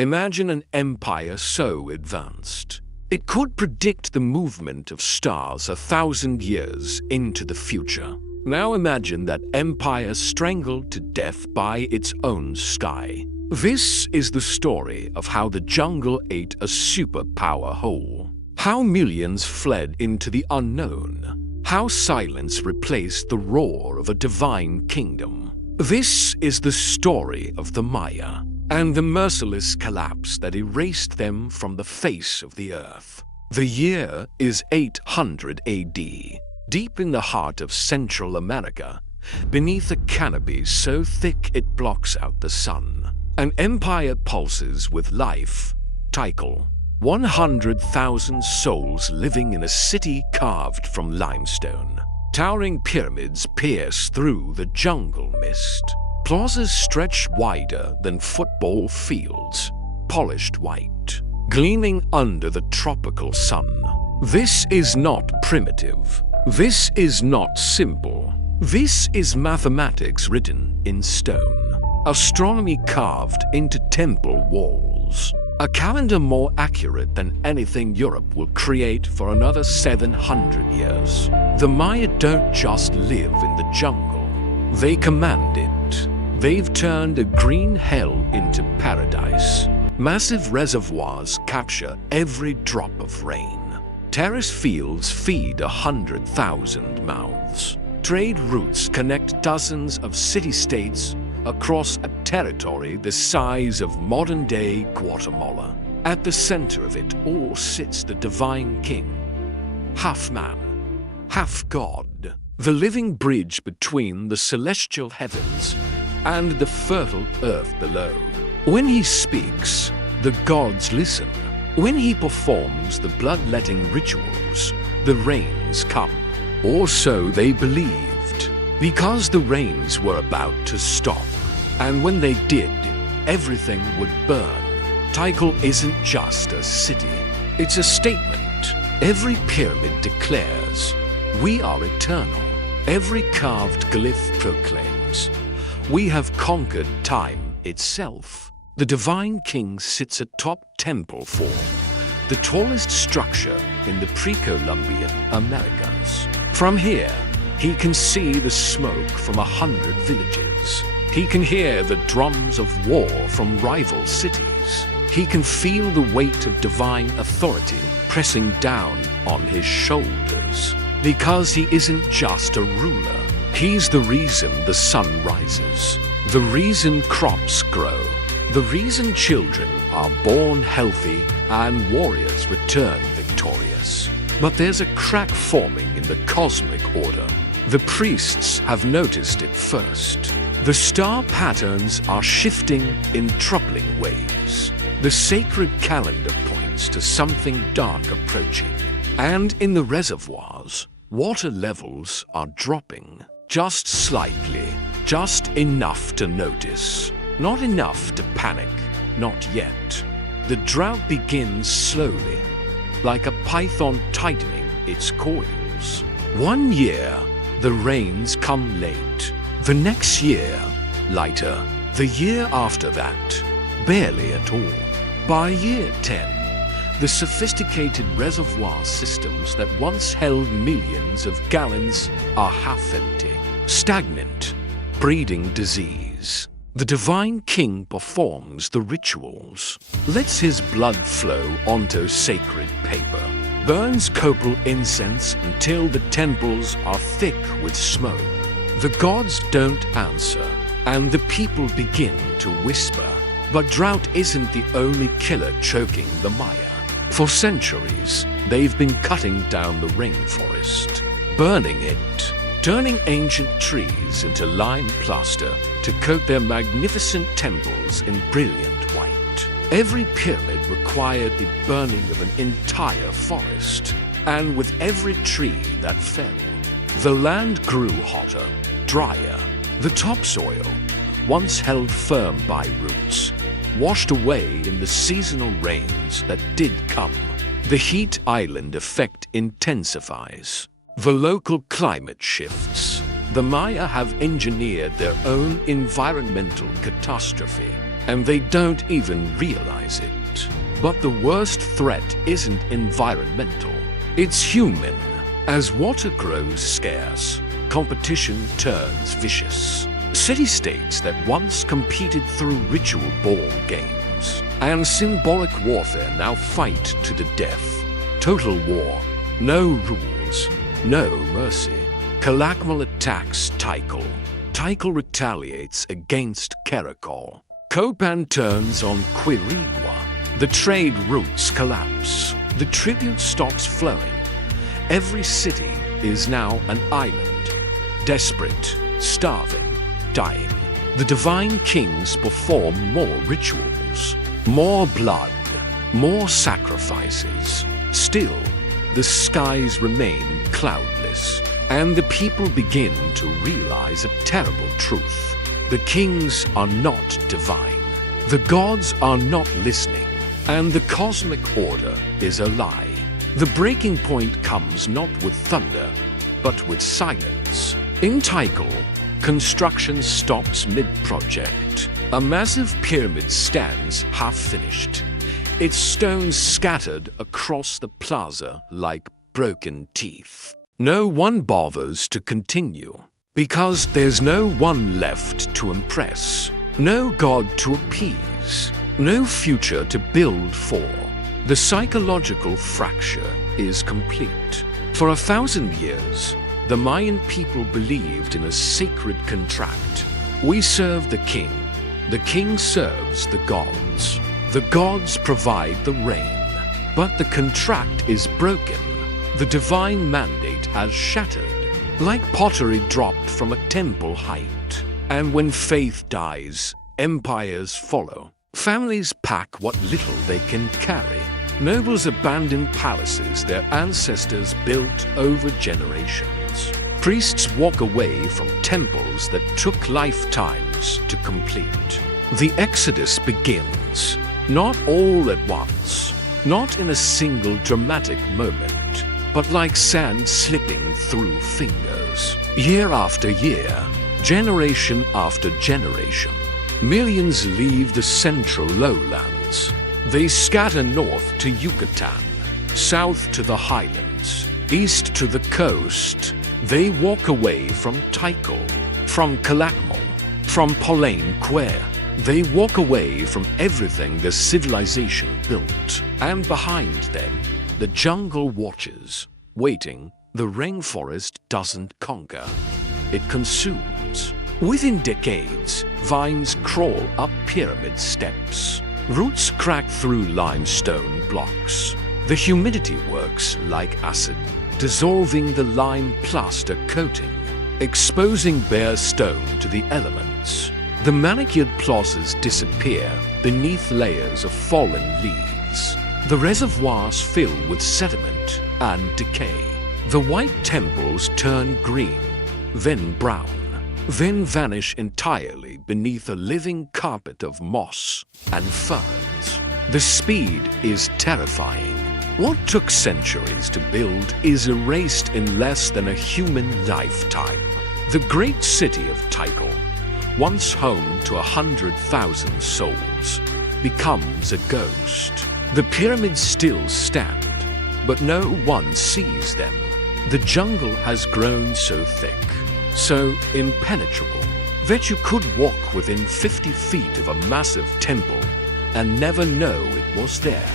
Imagine an empire so advanced. It could predict the movement of stars 1,000 years into the future. Now imagine that empire strangled to death by its own sky. This is the story of how the jungle ate a superpower whole. How millions fled into the unknown. How silence replaced the roar of a divine kingdom. This is the story of the Maya and the merciless collapse that erased them from the face of the earth. The year is 800 AD. Deep in the heart of Central America, beneath a canopy so thick it blocks out the sun, an empire pulses with life. Tikal, 100,000 souls living in a city carved from limestone. Towering pyramids pierce through the jungle mist. Plazas stretch wider than football fields, polished white, gleaming under the tropical sun. This is not primitive. This is not simple. This is mathematics written in stone. Astronomy carved into temple walls. A calendar more accurate than anything Europe will create for another 700 years. The Maya don't just live in the jungle. They command it. They've turned a green hell into paradise. Massive reservoirs capture every drop of rain. Terrace fields feed 100,000 mouths. Trade routes connect dozens of city-states across a territory the size of modern-day Guatemala. At the center of it all sits the divine king, half man, half god, the living bridge between the celestial heavens and the fertile earth below. When he speaks, the gods listen. When he performs the bloodletting rituals, the rains come. Or so they believed, because the rains were about to stop. And when they did, everything would burn. Tikal isn't just a city, it's a statement. Every pyramid declares, we are eternal. Every carved glyph proclaims, we have conquered time itself. The divine king sits atop Temple 4, the tallest structure in the pre-Columbian Americas. From here, he can see the smoke from 100 villages. He can hear the drums of war from rival cities. He can feel the weight of divine authority pressing down on his shoulders. Because he isn't just a ruler, he's the reason the sun rises, the reason crops grow, the reason children are born healthy and warriors return victorious. But there's a crack forming in the cosmic order. The priests have noticed it first. The star patterns are shifting in troubling ways. The sacred calendar points to something dark approaching. And in the reservoirs, water levels are dropping. Just slightly, just enough to notice. Not enough to panic, not yet. The drought begins slowly, like a python tightening its coils. 1 year, the rains come late. The next year, lighter. The year after that, barely at all. By year 10, the sophisticated reservoir systems that once held millions of gallons are half empty, stagnant, breeding disease. The divine king performs the rituals, lets his blood flow onto sacred paper, burns copal incense until the temples are thick with smoke. The gods don't answer, and the people begin to whisper. But drought isn't the only killer choking the Maya. For centuries, they've been cutting down the rainforest, burning it, turning ancient trees into lime plaster to coat their magnificent temples in brilliant white. Every pyramid required the burning of an entire forest, and with every tree that fell, the land grew hotter, drier. The topsoil, once held firm by roots, washed away in the seasonal rains that did come. The heat island effect intensifies. The local climate shifts. The Maya have engineered their own environmental catastrophe. and they don't even realize it. But the worst threat isn't environmental, it's human. As water grows scarce, competition turns vicious. City-states that once competed through ritual ball games and symbolic warfare now fight to the death. Total war, no rules, no mercy. Calakmul attacks Tikal. Tikal retaliates against Karakol. Kopan turns on Quirigua. The trade routes collapse. The tribute stops flowing. Every city is now an island, desperate, starving, dying. The divine kings perform more rituals, more blood, more sacrifices. Still, the skies remain cloudless, and the people begin to realize a terrible truth. The kings are not divine. The gods are not listening, and the cosmic order is a lie. The breaking point comes not with thunder, but with silence. In Tikal, construction stops mid-project. A massive pyramid stands half-finished, its stones scattered across the plaza like broken teeth. No one bothers to continue, because there's no one left to impress, no god to appease, no future to build for. The psychological fracture is complete. For 1,000 years, the Mayan people believed in a sacred contract. We serve the king serves the gods provide the rain. But the contract is broken. The divine mandate has shattered, like pottery dropped from a temple height. And when faith dies, empires follow. Families pack what little they can carry. Nobles abandon palaces their ancestors built over generations. Priests walk away from temples that took lifetimes to complete. The exodus begins, not all at once, not in a single dramatic moment, but like sand slipping through fingers. Year after year, generation after generation, millions leave the central lowlands. They scatter north to Yucatan, south to the highlands, east to the coast. They walk away from Tikal, from Calakmul, from Polain Quer. They walk away from everything the civilization built. And behind them, the jungle watches, waiting. The rainforest doesn't conquer, it consumes. Within decades, vines crawl up pyramid steps. Roots crack through limestone blocks. The humidity works like acid, dissolving the lime plaster coating, exposing bare stone to the elements. The manicured plazas disappear beneath layers of fallen leaves. The reservoirs fill with sediment and decay. The white temples turn green, then brown, then vanish entirely beneath a living carpet of moss and ferns. The speed is terrifying. What took centuries to build is erased in less than a human lifetime. The great city of Tikal, once home to 100,000 souls, becomes a ghost. The pyramids still stand, but no one sees them. The jungle has grown so thick, so impenetrable, that you could walk within 50 feet of a massive temple and never know it was there.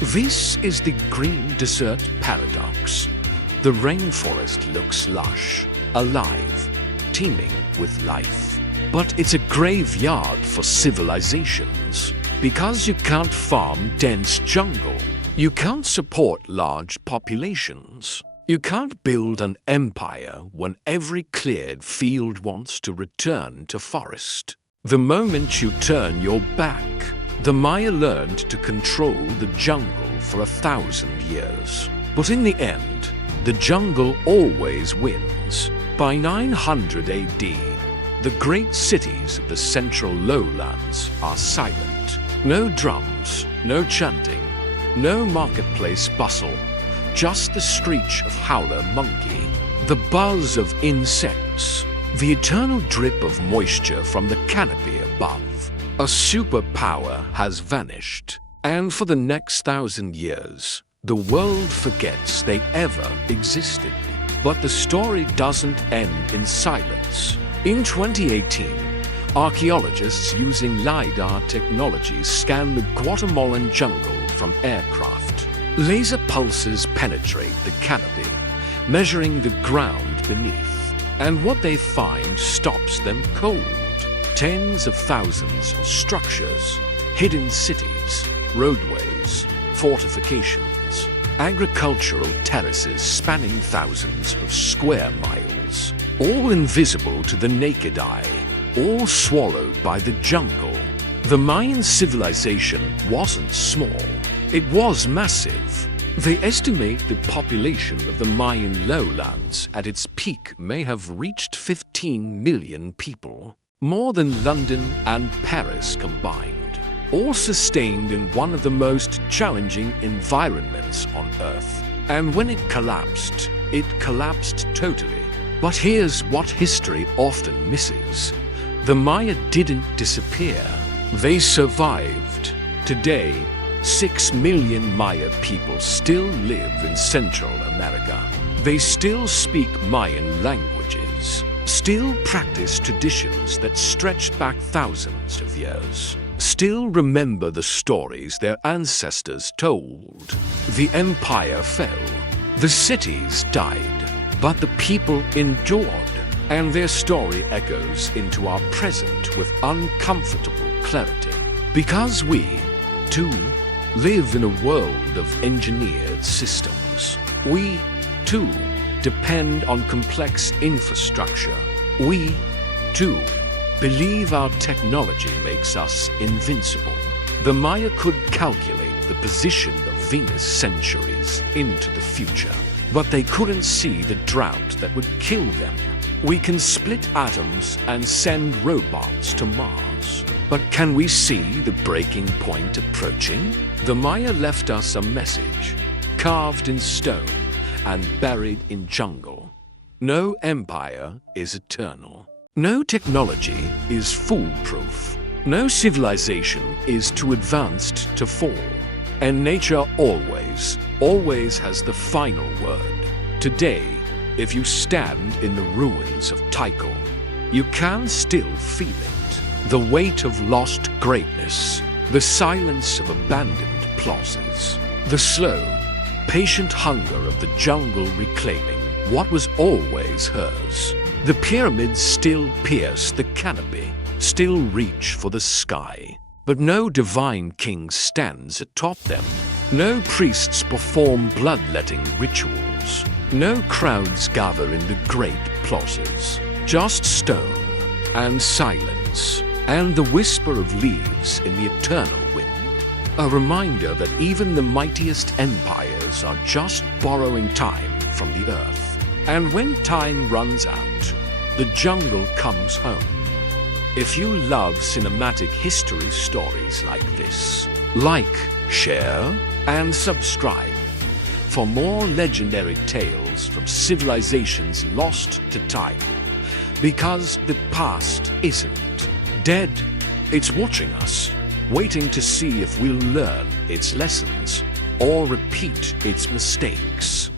This is the green desert paradox. The rainforest looks lush, alive, teeming with life. But it's a graveyard for civilizations. Because you can't farm dense jungle, you can't support large populations. You can't build an empire when every cleared field wants to return to forest. The moment you turn your back, the Maya learned to control the jungle for 1,000 years. But in the end, the jungle always wins. By 900 AD, the great cities of the central lowlands are silent. No drums, no chanting, no marketplace bustle, just the screech of howler monkey, the buzz of insects, the eternal drip of moisture from the canopy above. A superpower has vanished, and for the next 1,000 years, the world forgets they ever existed. But the story doesn't end in silence. In 2018, archaeologists using LiDAR technology scanned the Guatemalan jungle from aircraft. Laser pulses penetrate the canopy, measuring the ground beneath, and what they find stops them cold. Tens of thousands of structures, hidden cities, roadways, fortifications, agricultural terraces spanning thousands of square miles, all invisible to the naked eye, all swallowed by the jungle. The Mayan civilization wasn't small, it was massive. They estimate the population of the Mayan lowlands at its peak may have reached 15 million people, more than London and Paris combined, all sustained in one of the most challenging environments on Earth. And when it collapsed totally. But here's what history often misses. The Maya didn't disappear. They survived. Today, 6 million Maya people still live in Central America. They still speak Mayan languages, still practice traditions that stretch back thousands of years, still remember the stories their ancestors told. The empire fell, the cities died, but the people endured, and their story echoes into our present with uncomfortable clarity. Because we, too, live in a world of engineered systems. We, too, depend on complex infrastructure. We, too, believe our technology makes us invincible. The Maya could calculate the position of Venus centuries into the future, but they couldn't see the drought that would kill them. We can split atoms and send robots to Mars, but can we see the breaking point approaching? The Maya left us a message, carved in stone and buried in jungle. No empire is eternal. No technology is foolproof. No civilization is too advanced to fall. And nature always has the final word. Today, if you stand in the ruins of Tikal, you can still feel it. The weight of lost greatness, the silence of abandoned plazas, the slow, patient hunger of the jungle reclaiming what was always hers. The pyramids still pierce the canopy, still reach for the sky, but no divine king stands atop them. No priests perform bloodletting rituals. No crowds gather in the great plazas. Just stone and silence and the whisper of leaves in the eternal wind. A reminder that even the mightiest empires are just borrowing time from the earth. And when time runs out, the jungle comes home. If you love cinematic history stories like this, like, share, and subscribe for more legendary tales from civilizations lost to time. Because the past isn't dead, it's watching us, waiting to see if we'll learn its lessons or repeat its mistakes.